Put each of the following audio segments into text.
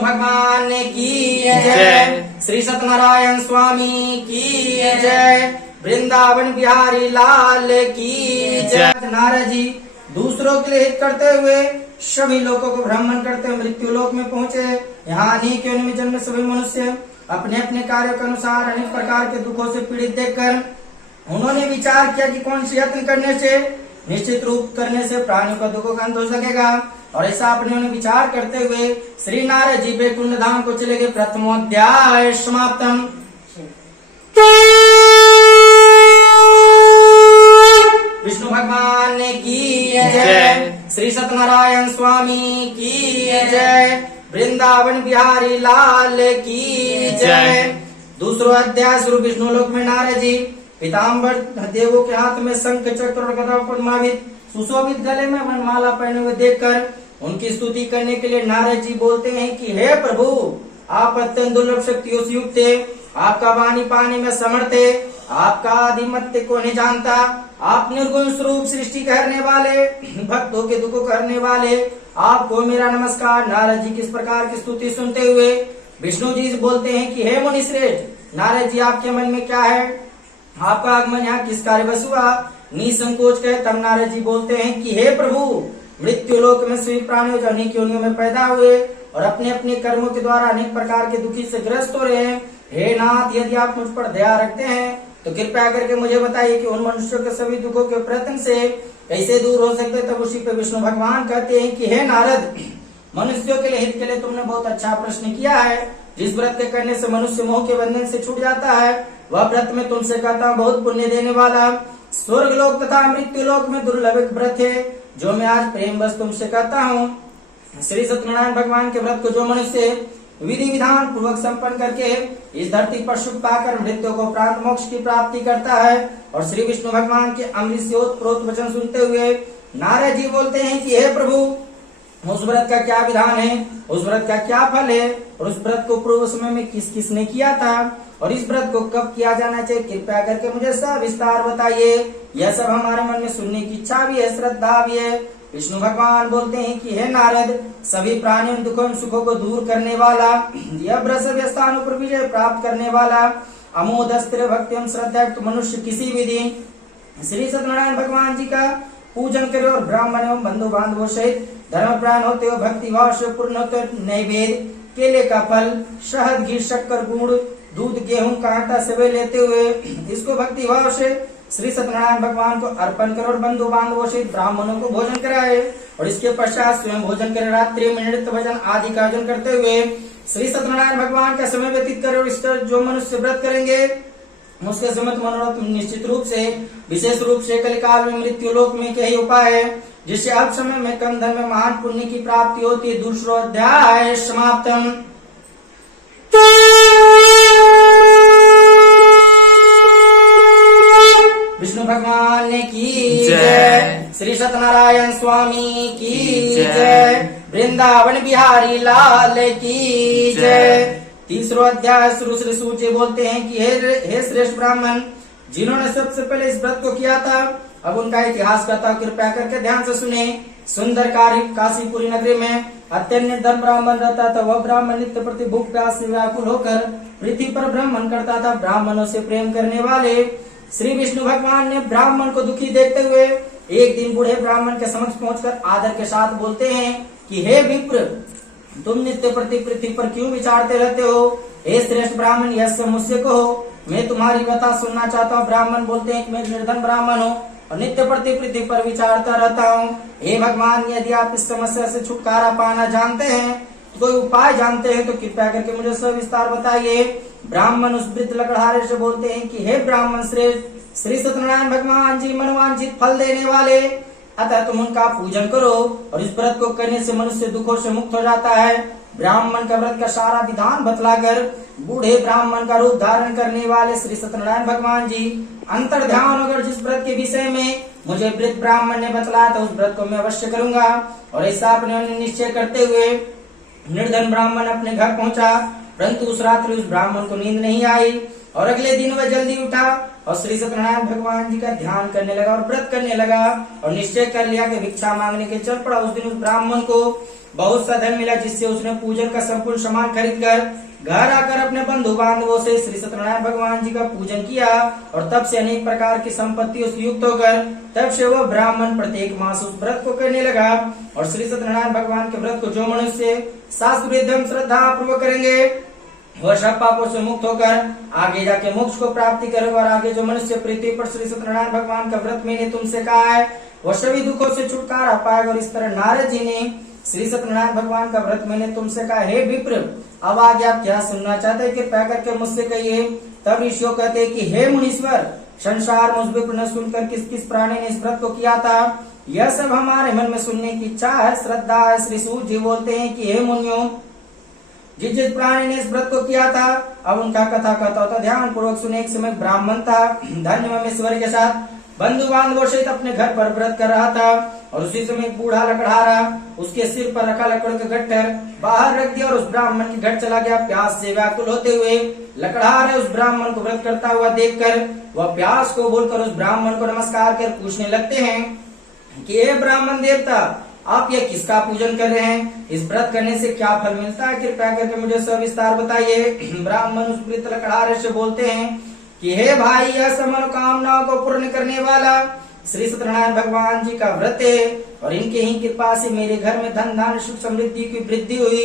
विष्णु भगवान की जय। श्री सत्यनारायण स्वामी की जय। वृंदावन बिहारी लाल की जय। नारद जी दूसरों के लिए हित करते हुए सभी लोगों को भ्रमण करते हुए मृत्यु लोक में पहुँचे। यहाँ अनेक योनि में जन्मे सभी मनुष्य अपने अपने कार्यों के अनुसार अनेक प्रकार के दुखों से पीड़ित देखकर उन्होंने विचार किया कि कौन से यत्न करने से निश्चित रूप करने से प्राणियों का दुखों का अंत हो सकेगा। और ऐसा अपने विचार करते हुए श्री नारद जी वैकुंठ धाम को चले गए। प्रथमोध्याय समाप्तम। विष्णु भगवान की जय। श्री सत्यनारायण स्वामी की जय। वृंदावन बिहारी लाल की जय। दूसरा अध्याय शुरू। विष्णु लोक में नारद जी पीताम्बर देवों के हाथ में शंख चक्र और गदा पद्मावित सुशोभित गले में वनमाला पहने हुए देखकर उनकी स्तुति करने के लिए नारद जी बोलते हैं कि हे प्रभु, आप अत्यंत दुर्लभ शक्तियों से युक्त थे। आपका वाणी पाने में समर्थ है। आपका आदिमत्य को नहीं जानता। आप निर्गुण स्वरूप सृष्टि करने वाले, भक्तों के दुखों करने वाले, आपको मेरा नमस्कार। नारद जी किस प्रकार की स्तुति सुनते हुए विष्णु जी बोलते हैं कि हे मुनि श्रेष्ठ, नारद जी आपके मन में क्या है? आपका आगमन यहाँ किस कार्यवश हुआ? निसंकोच कहे तब नारद जी बोलते हैं कि हे प्रभु, मृत्यु लोक में सभी प्राणियों जो अनेक योनियों में पैदा हुए और अपने अपने कर्मों के द्वारा अनेक प्रकार के दुखी से ग्रस्त हो रहे हैं। हे नाथ, यदि आप मुझ पर दया रखते हैं तो कृपया करके मुझे बताइए कि उन मनुष्यों के सभी दुखों के प्रयत्न से कैसे दूर हो सकते। तब उसी पे विष्णु भगवान कहते हैं कि हे नारद, मनुष्यों के लिए हित के लिए तुमने बहुत अच्छा प्रश्न किया है। जिस व्रत के करने से मनुष्य मोह के बंधन से छूट जाता है, वह व्रत में तुमसे कहता हूँ बहुत पुण्य देने वाला स्वर्ग लोक तथा मृत्यु लोक में दुर्लभ व्रत है, जो मैं आज प्रेम बस तुमसे कहता हूँ। श्री सत्यनारायण भगवान के व्रत को जो मनुष्य विधि विधान पूर्वक संपन्न करके इस धरती पर सुख पाकर मृत्यु को प्राप्त मोक्ष की प्राप्ति करता है। और श्री विष्णु भगवान के अमृत से ओतप्रोत वचन सुनते हुए नारद जी बोलते हैं कि हे प्रभु, उस व्रत का क्या विधान है, उस व्रत का क्या फल है, और उस व्रत को पूर्व समय में किस किस ने किया था, और इस व्रत को कब किया जाना चाहिए, कृपया करके मुझे सब विस्तार बताइए। यह सब हमारे मन में सुनने की इच्छा भी है, श्रद्धा भी है। विष्णु भगवान बोलते हैं कि हे नारद, सभी प्राणियों दुखों सुखों को दूर करने वाला, यह ब्रह्म स्थानों पर विजय प्राप्त करने वाला, अमोद स्थिर भक्ति श्रद्धा मनुष्य किसी भी दिन श्री सत्यनारायण भगवान जी का पूजन करे और ब्राह्मण एवं बंधु बांधवों सहित धर्म प्राण होते हुए भक्ति भाव से पूर्ण होते नैवेद्य केले का फल, शहद, घी, शक्कर, गुड़, दूध, गेहूं का आटा सभी लेते हुए इसको भक्ति भाव से श्री सत्यनारायण भगवान को अर्पण करो और बंधु बांधवों से ब्राह्मणों को भोजन कराए। और इसके पश्चात स्वयं भोजन करे। रात्रि में नृत्य भजन आदि का आयोजन करते हुए श्री सत्यनारायण भगवान का समय व्यतीत करे। और इस जो मनुष्य व्रत करेंगे उसके समस्त मनोरथ निश्चित रूप से विशेष रूप से कलिकाल में मृत्यु लोक में यही उपाय है, जिससे अल्प समय में कम धन में महान पुण्य की प्राप्ति होती है। दूसरा अध्याय समाप्तम। विष्णु भगवान की जय। श्री सत्यनारायण स्वामी की जय। वृंदावन बिहारी लाल की जय। तीसरा अध्याय शुरू श्री सूची बोलते हैं कि हे श्रेष्ठ ब्राह्मण, जिन्होंने सबसे पहले इस व्रत को किया था, अब उनका इतिहास कहता कृपया करके ध्यान से सुने। सुंदर काशीपुरी नगरी में अत्यंत निर्धन ब्राह्मण रहता था। वह ब्राह्मण नित्य प्रति भूख प्यास से व्याकुल होकर पृथ्वी पर भ्रमण करता था। ब्राह्मणों से प्रेम करने वाले श्री विष्णु भगवान ने ब्राह्मण को दुखी देखते हुए एक दिन बूढ़े ब्राह्मण के समक्ष पहुंचकर आदर के साथ बोलते हैं कि हे विप्र, तुम नित्य प्रति पृथ्वी पर क्यों विचारते रहते हो? हे श्रेष्ठ ब्राह्मण, यह सब मुझसे कहो, मैं तुम्हारी कथा सुनना चाहता हूँ। ब्राह्मण बोलते हैं कि मैं निर्धन ब्राह्मण हूँ और नित्य प्रति पृथ्वी पर विचारता रहता हूँ। हे भगवान, यदि आप इस समस्या से छुटकारा पाना जानते हैं, कोई उपाय जानते हैं, तो कृपया करके मुझे सब विस्तार बताइए। ब्राह्मण उस वृद्ध लकड़हारे से बोलते हैं कि हे ब्राह्मण श्रेष्ठ, श्री सत्यनारायण भगवान जी मनोवांछित फल देने वाले, अतः तुम उनका पूजन करो और इस व्रत को करने से मनुष्य दुखों से मुक्त हो जाता है। ब्राह्मण का व्रत का सारा विधान बतलाकर बूढ़े ब्राह्मण का रूप धारण करने वाले श्री सत्यनारायण भगवान जी अंतर ध्यान होकर जिस व्रत के विषय में मुझे वृद्ध ब्राह्मण ने बतलाया था, उस व्रत को मैं अवश्य करूंगा। और ऐसा अपने निश्चय करते हुए निर्धन ब्राह्मण अपने घर पहुंचा, परंतु उस रात्रि उस ब्राह्मण को नींद नहीं आई और अगले दिन वह जल्दी उठा और श्री सत्यनारायण भगवान जी का ध्यान करने लगा और व्रत करने लगा और निश्चय कर लिया कि भिक्षा मांगने के चल पड़ा। उस दिन उस ब्राह्मण को बहुत सा धन मिला, जिससे उसने पूजन का संपूर्ण सामान खरीद कर घर आकर अपने बंधु बांधवों से श्री सत्यनारायण भगवान जी का पूजन किया। और तब से अनेक प्रकार की संपत्तियों से युक्त होकर तब से वह ब्राह्मण प्रत्येक मास उस व्रत को करने लगा। और श्री सत्यनारायण भगवान के व्रत को जो मनुष्य शास्त्र विधि श्रद्धा पूर्वक करेंगे वह सब पापों से मुक्त होकर आगे जाके मोक्ष को प्राप्ति करेगा। और आगे जो मनुष्य पृथ्वी पर श्री सत्यनारायण भगवान का व्रत मैंने तुमसे कहा है वह सभी दुखों से छुटकारा पाएगा। और इस तरह नारद जी ने श्री सत्यनारायण भगवान का व्रत मैंने तुमसे कहा, हे विप्र अब आगे आप क्या सुनना चाहते हैं, कृपया करके मुझसे कहिए। तब ऋषियों कहते कि हे मुनीश्वर, संसार मुझ विप्र न सुनकर किस किस प्राणी ने इस व्रत को किया था, यह सब हमारे मन में सुनने की इच्छा है, श्रद्धा है। श्री सूत जी बोलते हैं कि हे मुनियों, जिस जिस प्राणी ने इस व्रत को किया था अब उनका कथा कहता होता ध्यान पूर्वक सुने। एक समय ब्राह्मण था, धन्य ममेश्वर के साथ बंधु बांधवों सहित अपने घर पर व्रत कर रहा था। और उसी समय एक बूढ़ा लकड़हारा उसके सिर पर रखा लकड़ का गट्ठर बाहर रख दिया और उस ब्राह्मण के घर चला गया। प्यास से व्याकुल होते हुए लकड़हारे उस ब्राह्मण को व्रत करता हुआ देखकर वह प्यास को बोलकर उस ब्राह्मण को नमस्कार कर पूछने लगते हैं कि हे ब्राह्मण देवता, आप यह किसका पूजन कर रहे हैं, इस व्रत करने से क्या फल मिलता है, कृपया करके मुझे सविस्तार बताइए। ब्राह्मण उस मृत लकड़हारे से बोलते हैं कि हे भाई, यह सब मनोकामनाओं को पूर्ण करने वाला श्री सत्यनारायण भगवान जी का व्रत है और इनके ही कृपा से मेरे घर में धन धान सुख समृद्धि की वृद्धि हुई।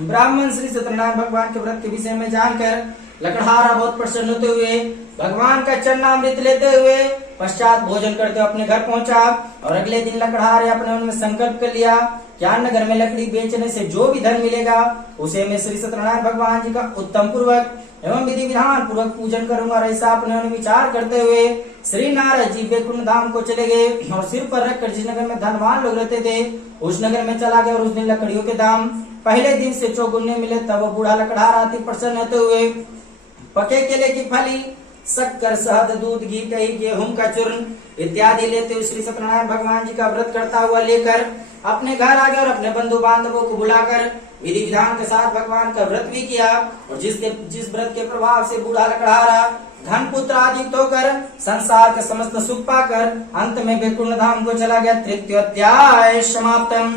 ब्राह्मण श्री सत्यनारायण भगवान के व्रत के विषय में जानकर लकड़हारा बहुत प्रसन्न होते हुए भगवान का चरणामृत लेते हुए पश्चात भोजन करते हुए अपने घर पहुंचा। और अगले दिन लकड़हारे अपने मन में संकल्प कर लिया कि नगर में लकड़ी बेचने से जो भी धन मिलेगा उसे मैं श्री सत्यनारायण भगवान जी का उत्तम पूर्वक एवं विधि विधान पूर्वक पूजन करूंगा। और ऐसा अपने मन विचार करते हुए श्री नारद जी वैकुंठ धाम को चले गए और सिर पर रखकर जिस नगर में धनवान लोग रहते थे उस नगर में चला गया। और उस दिन लकड़ियों के दाम पहले दिन से चौगुने मिले। तब वो बूढ़ा लकड़हारा अति प्रसन्न होते हुए पके केले की फली, शक्कर, शहद, दूध, घी, कही, गेहूं का चूर्ण इत्यादि लेते हुए श्री सत्यनारायण भगवान जी का व्रत करता हुआ लेकर अपने घर आ गया और अपने बंधु बांधवों को बुलाकर विधि विधान के साथ भगवान का व्रत भी किया। और जिस व्रत के प्रभाव से बूढ़ा लकड़हारा धन पुत्र आदि होकर संसार के समस्त सुख पाकर अंत में वैकुंठ धाम को चला गया। तृतीय अध्याय समाप्तम।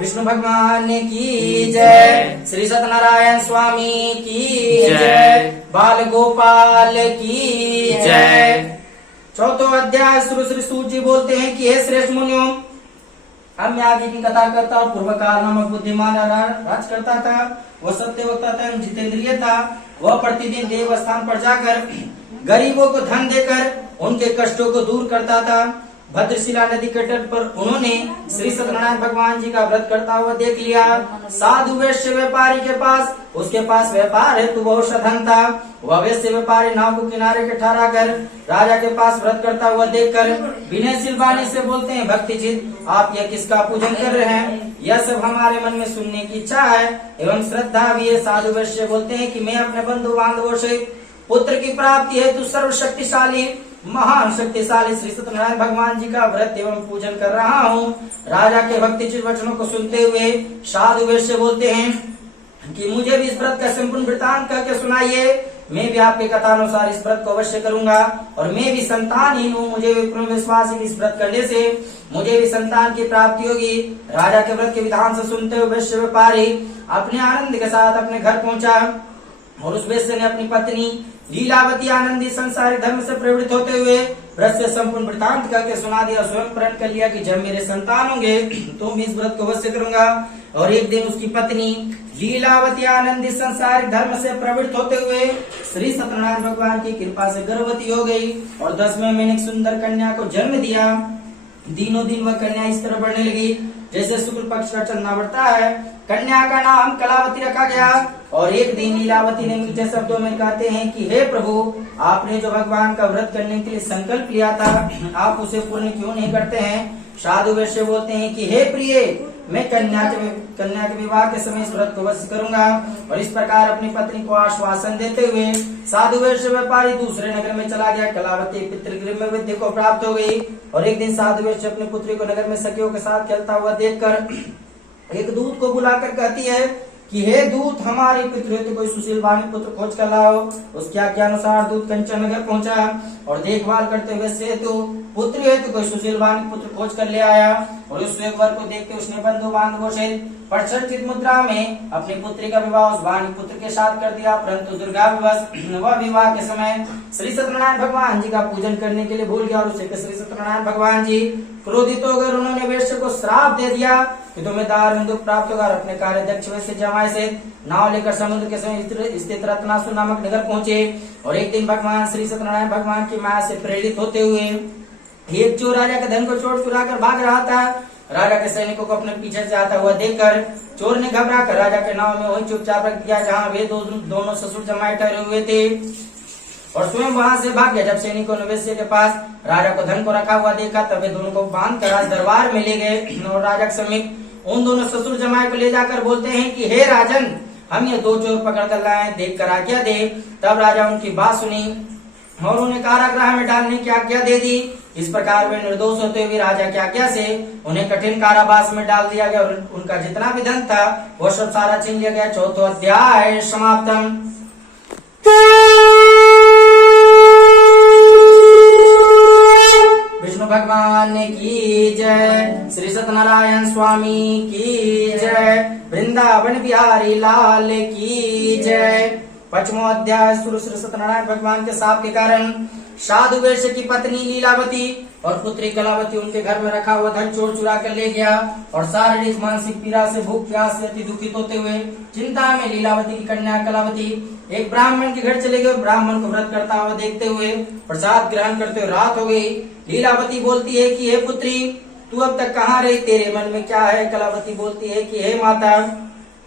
विष्णु भगवान की जय, श्री सत्यनारायण स्वामी की जय, बाल गोपाल की जय। चौथा अध्याय श्री सूत जी बोलते हैं कि हे श्रेष्ठ मुनियों, अब मैं आगे की कथा करता हूँ। पूर्व काल नामक बुद्धिमान राज करता था, वह सत्यवक्ता था, जितेंद्रिय था। वह प्रतिदिन देव स्थान पर जाकर गरीबों को धन देकर उनके कष्टों को दूर करता था। भद्रशिला नदी के तट पर उन्होंने श्री सत्यनारायण भगवान जी का व्रत करता हुआ देख लिया। साधु वैश्य व्यापारी के पास उसके पास व्यापार हेतु बहुत सा धन था। वह वैश्य व्यापारी नाव को किनारे के ठहरा कर राजा के पास व्रत करता हुआ देखकर विनयशील वाणी से बोलते हैं, भक्तिचित, आप यह किसका पूजन कर रहे हैं, यह सब हमारे मन में सुनने की इच्छा है एवं श्रद्धा भी है। साधु वैश्य बोलते हैं कि मैं अपने बंधु बांधवों से पुत्र की प्राप्ति हेतु सर्वशक्तिशाली महान शक्तिशाली श्री सत्यनारायण भगवान जी का व्रत एवं पूजन कर रहा हूँ। राजा के भक्तिचित वचनों को सुनते हुए साधु वैश्य बोलते हैं कि मुझे भी इस व्रत का संपूर्ण वृतांत करके सुनाइए। मैं भी आपके कथानुसार इस व्रत को अवश्य करूंगा और मैं भी संतानहीन हूँ। मुझे भी पूर्ण विश्वास है कि इस व्रत करने से मुझे भी संतान की प्राप्ति होगी। राजा के व्रत के विधान से सुनते हुए वैश्य व्यापारी अपने आनंद के साथ अपने घर पहुंचा और उस वैश्य ने अपनी पत्नी लीलावती आनंदी संसारिक धर्म से प्रवृत्त होते हुए व्रत से संपूर्ण वृतांत करके सुना दिया। स्वयं प्रण कर लिया कि जब मेरे संतान होंगे तो मैं इस व्रत को अवश्य करूंगा। और एक दिन उसकी पत्नी लीलावती आनंदी संसारिक धर्म से प्रवृत्त होते हुए श्री सत्यनारायण भगवान की कृपा से गर्भवती हो गई और 10वें महीने एक सुंदर कन्या को जन्म दिया। दिनों दिन वह कन्या इस तरह बढ़ने लगी जैसे शुक्ल पक्ष का चंद्रमा बढ़ता है। कन्या का नाम कलावती रखा गया। और एक दिन लीलावती ने मीठे शब्दों में कहते हैं कि हे प्रभु, आपने जो भगवान का व्रत करने के लिए संकल्प लिया था आप उसे पूर्ण क्यों नहीं करते हैं। साधु वैश्य बोलते हैं कि हे प्रिय, मैं कन्या के विवाह के समय इस व्रत को अवश्य करूंगा। और इस प्रकार अपनी पत्नी को आश्वासन देते हुए साधु वैश्य व्यापारी दूसरे नगर में चला गया। कलावती पितृगृह में विद्या को प्राप्त हो गई। और एक दिन साधु वैश्य अपनी पुत्री को नगर में सखियों के साथ खेलता हुआ देखकर एक दूत को बुलाकर कहती है कि हे दूत, हमारे पितृ हेतु कोई सुशील वाणी पुत्र खोज कर लाओ। उसके आज्ञा अनुसार दूत कंचन नगर पहुंचा और देखभाल करते हुए सेतु पुत्र हेतु कोई सुशील वाणी पुत्र खोज कर ले आया। और उस वर को देख के उसने बंधु बांधवों से प्रचलित मुद्रा में अपनी पुत्री का विवाह उस वाणी पुत्र के साथ कर दिया। परंतु दुर्भाग्यवश वह विवाह के समय श्री सत्यनारायण भगवान जी का पूजन करने के लिए भूल गया और उसे श्री सत्यनारायण भगवान जी क्रोधित होकर उन्होंने वेश्या को श्राप दे दिया कि तुम्हें दारुण दुख प्राप्त होगा। अपने कार्य दक्ष वैश्य जमाई से नाव लेकर समुद्र के समय स्थित रत्नासुर नामक नगर पहुंचे। और एक दिन भगवान श्री सत्यनारायण भगवान की माया से प्रेरित होते हुए एक चोर राजा के धन को चोर चुरा कर भाग रहा था। राजा के सैनिकों को अपने पीछे से आता हुआ देखकर चोर ने घबरा कर राजा के नाव में वही चुपचाप रख दिया जहाँ वे दोनों ससुर जमाए ठहरे हुए थे और स्वयं वहां से भाग गया। जब सैनिकों ने वेश्या के पास राजा को धन को रखा हुआ देखा तब वे दोनों को बांध कर राज दरबार में ले गए और राजा के समीप उन दोनों ससुर जमाए को ले जाकर बोलते हैं कि हे राजन, हम ये दो चोर पकड़ कर लाए, देख कर आज्ञा दे। तब राजा उनकी बात सुनी और उन्हें कारागृह में डालने की आज्ञा दे दी। इस प्रकार वे निर्दोष होते हुए राजा की आज्ञा से उन्हें कठिन कारावास में डाल दिया गया और उनका जितना भी धन था वो सब सारा छीन लिया गया। चौथा अध्याय समाप्तम। विष्णु भगवान की जय, श्री सत्यनारायण स्वामी की जय, वृंदावन बिहारी लाल की जय। 5वां अध्याय। श्री सत्यनारायण भगवान के शाप के कारण साधु वैश्य की पत्नी लीलावती और पुत्री कलावती उनके घर में रखा हुआ धन चोर चुरा कर ले गया और शारीरिक मानसिक पीड़ा से भूख प्यास से अति दुखित होते हुए चिंता में लीलावती की कन्या कलावती एक ब्राह्मण के घर चले गए और ब्राह्मण को व्रत करता हुआ देखते हुए प्रसाद ग्रहण करते हुए रात हो गई। लीलावती बोलती है कि हे पुत्री, तू अब तक कहाँ रही, तेरे मन में क्या है? कलावती बोलती है कि हे माता,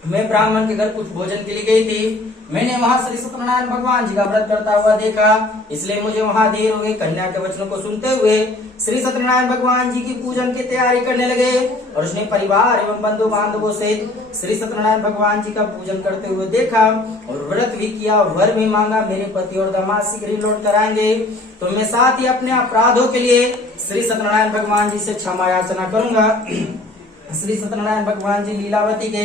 मैं ब्राह्मण के घर कुछ भोजन के लिए गई थी। मैंने वहां श्री सत्यनारायण भगवान जी का व्रत करता हुआ देखा, इसलिए मुझे वहां देर हो गई। कन्या के वचनों को सुनते हुए श्री सत्यनारायण भगवान जी की पूजन की तैयारी करने लगे और उसने परिवार एवं बंधु बांधवों से श्री सत्यनारायण भगवान जी का पूजन करते हुए देखा और व्रत भी किया और वर भी मांगा, मेरे पति और दामाद शीघ्र ही लौट कर आएंगे तो मैं साथ ही अपने अपराधों के लिए श्री सत्यनारायण भगवान जी से क्षमा याचना करूंगा। श्री सत्यनारायण भगवान जी लीलावती के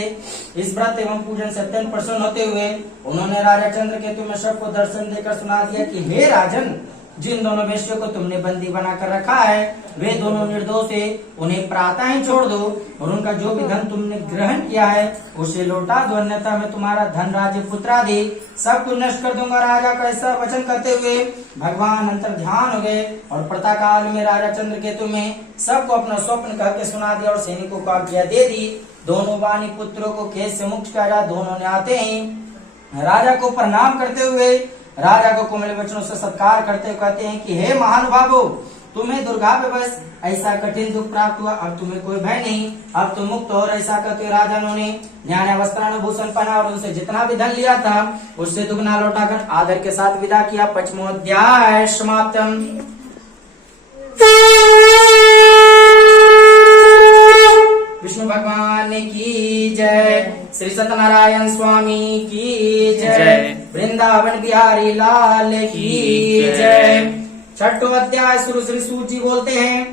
इस व्रत एवं पूजन से अत्यंत प्रसन्न होते हुए उन्होंने राजा चंद्रकेतु में सबको दर्शन देकर सुना दिया कि हे राजन, जिन दोनों वेश्यों को तुमने बंदी बनाकर रखा है वे दोनों निर्दोष है, उन्हें प्रातः ही छोड़ दो और उनका जो भी धन तुमने ग्रहण किया है उसे लौटा दो, अन्यथा मैं तुम्हारा धन राज्य पुत्रादि सब कुछ नष्ट कर दूंगा। राजा का ऐसा वचन करते हुए भगवान अंतर ध्यान हो गए और प्रातः काल में राजा चंद्रकेतु में सबको अपना स्वप्न कह के सुना दिया और सैनिकों को आज्ञा दे दी। दोनों वाणी पुत्रों को खेत से मुक्त किया। दोनों ने आते ही राजा को प्रणाम करते हुए राजा को कोमल वचनों से सत्कार करते हुए कहते हैं कि हे महानुभावो, तुम्हें दुर्भाग्यवश ऐसा कठिन दुख प्राप्त हुआ, अब तुम्हें कोई भय नहीं, अब तुम मुक्त हो। ऐसा कहते हुए राजा ने न्याय वस्त्रानुभूषण पहना और उनसे जितना भी धन लिया था उससे दुगना लौटाकर आदर के साथ विदा किया। 5वां अध्याय समाप्तम। विष्णु भगवान की जय, श्री सत्यनारायण स्वामी की जय, वृंदावन बिहारी लाल की जय। 6वां अध्याय। श्री सूत जी बोलते हैं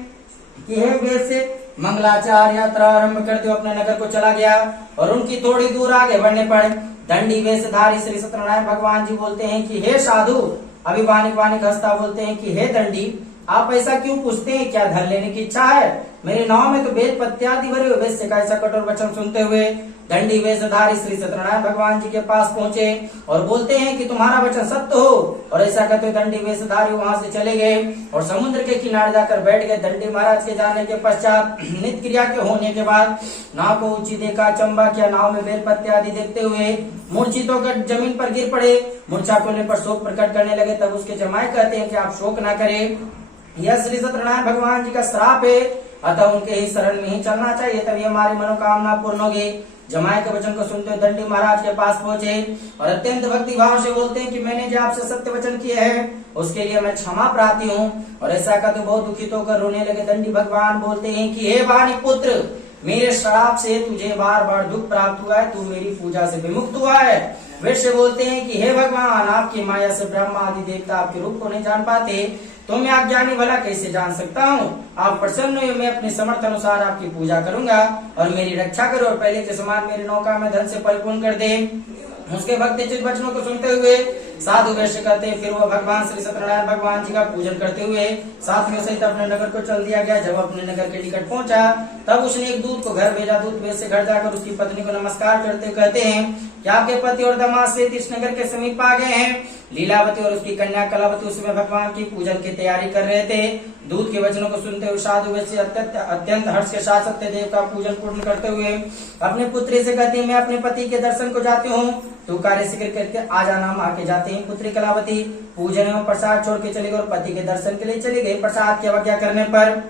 कि हे वैश्य, मंगलाचार यात्रा आरंभ करते हुए अपने नगर को चला गया और उनकी थोड़ी दूर आगे बढ़ने पर दंडी वेशधारी श्री सत्यनारायण भगवान जी बोलते हैं कि हे साधु, अभी वानिक हंसता बोलते हैं कि हे दंडी, आप ऐसा क्यों पूछते हैं? क्या धन लेने की इच्छा है? मेरे नाव में तो बेद पत्यादि भरे हुए वैश्य का ऐसा कठोर वचन सुनते हुए दंडी वेशधारी श्री सत्यनारायण भगवान जी के पास पहुंचे और बोलते हैं कि तुम्हारा वचन सत्य हो। और ऐसा कहते हुए दंडी वेशधारी वहां से चले गए और समुद्र के किनारे जाकर बैठ गए। दंडी महाराज के जाने के पश्चात नित्य क्रिया के होने के बाद नाव को ऊंची देखा, चंबा किया, नाव में बेल पत्ते आदि देखते हुए मूर्छित होकर जमीन पर गिर पड़े। मूर्छा खोलने पर शोक प्रकट करने लगे। तब उसके जमाई कहते हैं कि आप शोक न करें, यह श्री सत्यनारायण भगवान जी का श्राप है, अतः उनके ही शरण में ही चलना चाहिए, तभी हमारी मनोकामना पूर्ण होगी। जमाई के वचन को सुनते दंडी महाराज के पास पहुंचे और अत्यंत भक्ति भाव से बोलते हैं कि मैंने जो आपसे सत्य वचन किए हैं उसके लिए मैं क्षमा प्रार्थी हूँ। और ऐसा कहते बहुत दुखित होकर रोने लगे। दंडी भगवान बोलते हैं कि हे वाणी पुत्र, मेरे श्राप से तुझे बार बार दुख प्राप्त हुआ है, तू मेरी पूजा से विमुक्त हुआ है। वैश्य बोलते हैं कि हे भगवान, आपकी माया से ब्रह्मा आदि देवता आपके रूप को नहीं जान पाते, तो मैं अज्ञानी भला कैसे जान सकता हूँ। आप प्रसन्न हुए, मैं अपने समर्थ अनुसार आपकी पूजा करूंगा और मेरी रक्षा करो और पहले के समान मेरी नौका में धन से परिपूर्ण कर दे। उसके भक्त चित वचनों को सुनते हुए साधु वैश्य कहते हैं, फिर वह भगवान श्री सत्यनारायण भगवान जी का पूजन करते हुए साथियों सहित अपने नगर को चल दिया गया। जब अपने नगर के निकट पहुंचा तब उसने एक दूत को घर भेजा। दूत वैश्य घर जाकर उसकी पत्नी को नमस्कार करते कहते हैं कि आपके पति और दामाद से इस नगर के समीप आ गए हैं। लीलावती और उसकी कन्या कलावती उस समय भगवान की पूजन की तैयारी कर रहे थे। दूत के वचनों को सुनते हुए साधु वैश्य अत्यंत हर्ष के साथ सत्य देव का पूजन पूर्ण करते हुए अपने पुत्री से कहती है, मैं अपने पति के दर्शन को जाती हूँ, तू कार्य शीघ्र करके आ जाना। हम आके जाते हैं। पुत्री कलावती पूजन एवं प्रसाद छोड़ के चली गई और पति के दर्शन के लिए चली गई। प्रसाद की अवज्ञा करने पर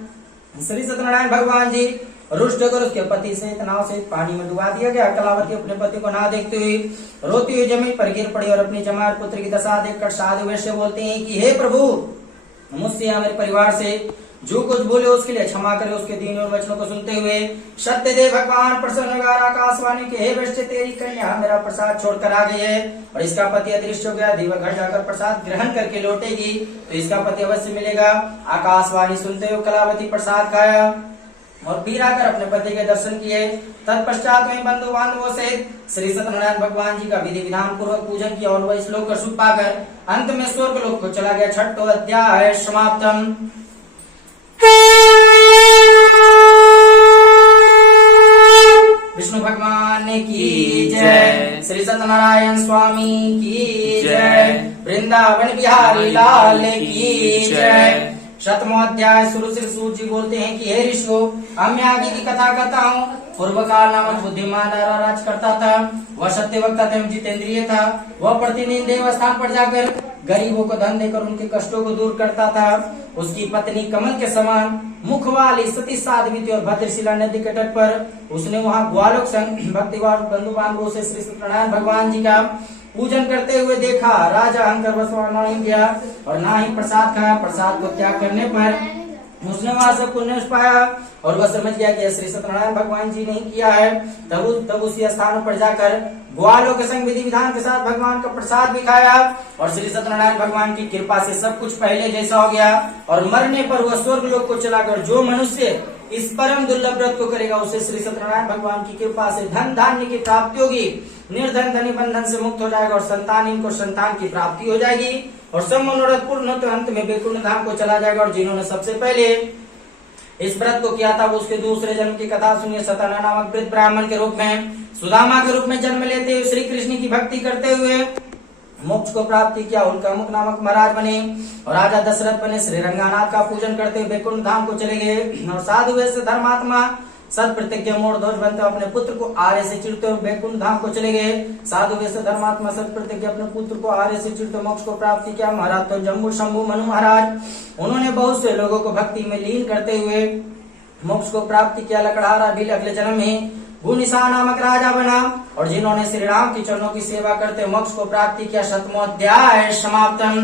श्री सत्यनारायण भगवान जी रुष्ट होकर उसके पति से नाव से पानी में डुबा दिया गया। कलावती अपने पति को ना देखते हुए रोती हुई जमीन पर गिर पड़ी और अपनी जमार पुत्र की दशा देखकर साधु वैश्य बोलते हैं कि हे प्रभु, मुझसे या मेरे परिवार से जो कुछ बोले उसके लिए क्षमा करे। उसके दीन और वचनों को सुनते हुए सत्यदेव भगवान प्रसन्न होकर आकाशवाणी के, हे वैश्य, तेरी कन्या मेरा प्रसाद छोड़कर आ गई है और इसका पति अदृश्य हो गया। देवा घर जाकर प्रसाद ग्रहण करके लौटेगी तो इसका पति अवश्य मिलेगा। आकाशवाणी सुनते हुए कलावती प्रसाद खाया और फिर आकर अपने पति के दर्शन किए। तत्पश्चात में बंधु बांधवों से श्री सत्यनारायण भगवान जी का विधि विधान पूर्वक पूजन किया और वह श्लोक का सुख पाकर अंत में स्वर्ग लोक को चला गया। छठो अध्याय समाप्तम। विष्णु भगवान की जय, श्री सत्यनारायण स्वामी की जय, वृंदावन बिहारी लाल की जय। शतमो अध्याय शुरू से सूत जी बोलते हैं कि हे ऋषियों, अब मैं आगे की कथा करता हूँ। पूर्व काल नामक बुद्धिमान राज करता था। वह सत्य वक्ता एवं जितेंद्रिय था। वह प्रतिदिन देवस्थान पर जाकर गरीबों को धन देकर उनके कष्टों को दूर करता था। उसकी पत्नी कमल के समान मुख वाली सती साध्वी थी और भद्रशिला नदी के तट पर उसने वहाँ ग्वालोक संग भक्तिवान बंधु बांधवों से श्री सत्यनारायण भगवान जी का पूजन करते हुए देखा। राजा अहंकार वश नहीं किया और ना ही प्रसाद खाया। प्रसाद को त्याग करने पर उसने वहां से पुण्य पाया और वह समझ गया कि श्री सत्यनारायण भगवान जी नहीं किया है। तब उसी स्थान पर जाकर ग्वालों के संग विधि विधान के साथ भगवान का प्रसाद भी खाया और श्री सत्यनारायण भगवान की कृपा से सब कुछ पहले जैसा हो गया और मरने पर वह स्वर्ग लोक को चला गया। जो मनुष्य इस परम दुर्लभ व्रत को करेगा उसे श्री सत्यनारायण भगवान की कृपा से धन धान्य की प्राप्ति होगी। निर्धन धनी बंधन से मुक्त हो जाएगा और संतान को संतान की प्राप्ति हो जाएगी और सब मनोरथ पूर्ण होते अंत में वैकुंठ धाम को चला जाएगा। और जिन्होंने सबसे पहले इस व्रत को किया था वो उसके दूसरे जन्म की कथा सुनिए। सताना नामक वृद्ध ब्राह्मण के रूप में सुदामा के रूप में जन्म लेते हुए श्री कृष्ण की भक्ति करते हुए मोक्ष को प्राप्ति किया। उनका मुख नामक महाराज बने और राजा दशरथ बने। श्री रंगानाथ का पूजन करते हुए वैकुंठ धाम को चले गए और साधु वैश्य धर्मात्मा सत प्रतिज्ञ मोड़ ध्वज बनते अपने पुत्र को आर्य से चिढ़ते हुए वैकुंठ धाम को चले गए। साधु वैश्य धर्मात्मा सत प्रतिज्ञ अपने पुत्र को आर्य से चिढ़ते मोक्ष को प्राप्ति किया। महाराज तो जम्बू शंभु मनु महाराज, उन्होंने बहुत से लोगों को भक्ति में लीन करते हुए मोक्ष को प्राप्ति किया। लकड़हारा भी अगले जन्म में भूनिशा नामक राजा बना और जिन्होंने श्री राम की चरणों की सेवा करते मोक्ष को प्राप्ति किया। शतमोध्याय समाप्तम।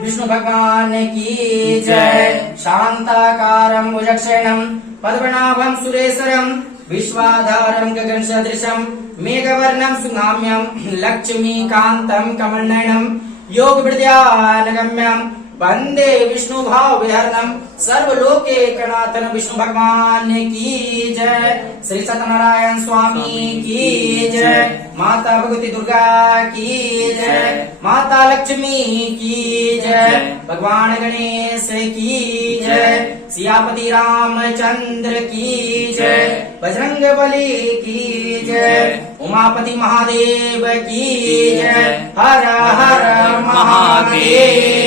विष्णु भगवान की जय। शांताकारं भुजगशयनं पद्मनाभं सुरेशरं विश्वाधारं गगन सदृशं मेघवर्णं सुनाम्यं लक्ष्मीकान्तं कमलनयनं योग विद्यानगम्यं वंदे विष्णु भाव विहरणम सर्वलोकैकनाथन। विष्णु भगवान की जय। श्री सत्यनारायण स्वामी की जय। माता भगवती दुर्गा की जय। माता लक्ष्मी की जय। भगवान गणेश की जय। सियापति रामचंद्र की जय। बजरंग बली की जय। उमापति महादेव की जय। हर हर महादेव।